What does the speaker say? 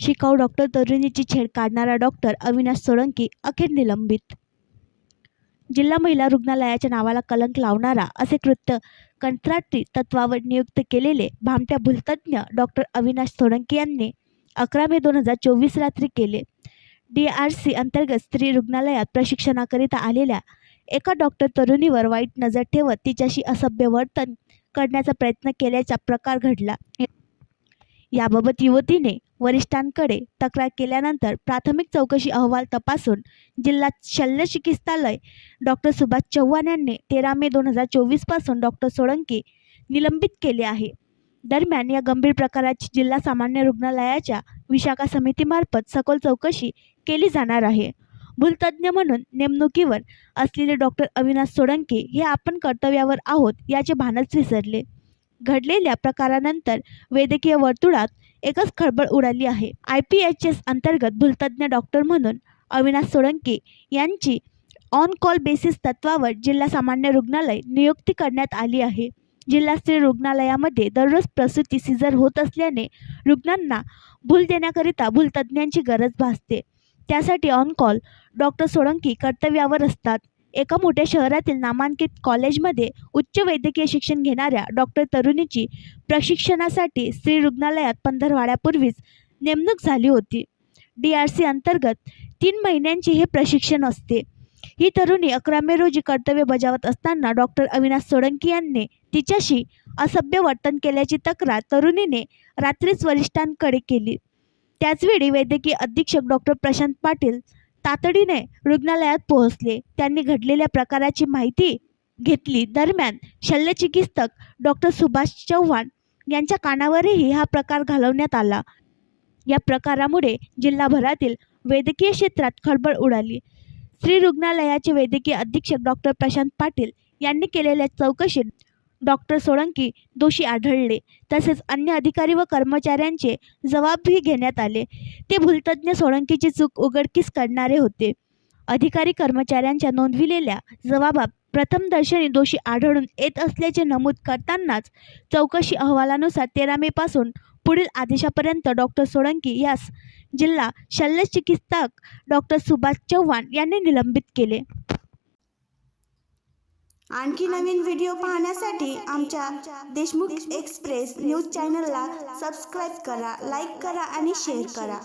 शिकाऊ डॉक्टर तरुणीची छेड काढणारा डॉक्टर अविनाश सोळंकी अखेर निलंबित. जिल्हा महिला रुग्णालयाच्या नावाला कलंक लावणारा असे कृत्य कंत्राटी तत्वावर नियुक्त केलेले भामट्या भूलतज्ञ डॉक्टर अविनाश सोळंकी यांनी 11 मे 2024 रात्री केले. DRC अंतर्गत स्त्री रुग्णालयात प्रशिक्षणाकरिता आलेल्या एका डॉक्टर तरुणीवर वाईट नजर ठेवत तिच्याशी असभ्य वर्तन करण्याचा प्रयत्न केल्याचा प्रकार घडला. याबाबत युवतीने वरिष्ठांकडे तक्रार केल्यानंतर प्राथमिक चौकशी अहवाल तपासून जिल्हा शल्यचिकित्सालय डॉक्टर सुभाष चव्हाण यांनी 13 मे 2024 पासून डॉक्टर सोळंकी निलंबित केले आहे. दरम्यान या गंभीर प्रकाराची जिल्हा सामान्य रुग्णालयाच्या विशाखा समितीमार्फत सखोल चौकशी केली जाणार आहे. भूलतज्ञ म्हणून नेमणुकीवर असलेले डॉक्टर अविनाश सोळंकी हे आपण कर्तव्यावर आहोत याचे भानच विसरले. घडलेल्या प्रकारानंतर वैद्यकीय वर्तुळात एकच खळबळ उडाली आहे. IPHS अंतर्गत भूलतज्ञ डॉक्टर म्हणून अविनाश सोळंकी यांची ऑन कॉल बेसिस तत्वावर जिल्हा सामान्य रुग्णालय नियुक्ती करण्यात आली आहे. जिल्हा स्त्री रुग्णालयामध्ये दररोज प्रसूती सिझर होत असल्याने रुग्णांना भूल देण्याकरिता भूलतज्ञांची गरज भासते. त्यासाठी ऑन कॉल डॉक्टर सोळंकी कर्तव्यावर असतात. एका मोठ्या शहरातील नामांकित कॉलेजमध्ये उच्च वैद्यकीय शिक्षण घेणाऱ्या डॉक्टर तरुणीची प्रशिक्षणासाठी स्त्री रुग्णालयात पंधरवड्यापूर्वीच नेमणूक झाली होती. DRC अंतर्गत 3 महिन्यांचे हे प्रशिक्षण असते. ही तरुणी 11 मे रोजी कर्तव्य बजावत असताना डॉक्टर अविनाश सोळंकी यांनी तिच्याशी असभ्य वर्तन केल्याची तक्रार तरुणीने रात्रीच वरिष्ठांकडे केली. त्याचवेळी वैद्यकीय अधीक्षक डॉक्टर प्रशांत पाटील तातडीने रुग्णालयात पोहोचले. त्यांनी घडलेल्या प्रकाराची माहिती घेतली. दरम्यान शल्यचिकित्सक डॉक्टर सुभाष चव्हाण यांच्या कानावरही हा प्रकार घालवण्यात आला. या प्रकारामुळे जिल्हाभरातील वैद्यकीय क्षेत्रात खळबळ उडाली. स्त्री रुग्णालयाचे वैद्यकीय अधीक्षक डॉक्टर प्रशांत पाटील यांनी केलेल्या चौकशीत डॉक्टर सोळंकी दोषी आढळले. तसेच अन्य अधिकारी व कर्मचाऱ्यांचे जबाबही घेण्यात आले. ते भूलतज्ञ सोळंकीची चूक उघडकीस करणारे होते. अधिकारी कर्मचाऱ्यांच्या नोंदविलेल्या जबाबात प्रथमदर्शनी दोषी आढळून येत असल्याचे नमूद करतानाच चौकशी अहवालानुसार 13 मे पासून पुढील आदेशापर्यंत डॉक्टर सोळंकी यास जिल्हा शल्यचिकित्सक डॉक्टर सुभाष चव्हाण यांनी निलंबित केले. आणखी नवीन व्हिडिओ पाहण्यासाठी आमच्या देशमुख एक्सप्रेस न्यूज चॅनलला सबस्क्राईब करा, लाईक करा आणि शेअर करा.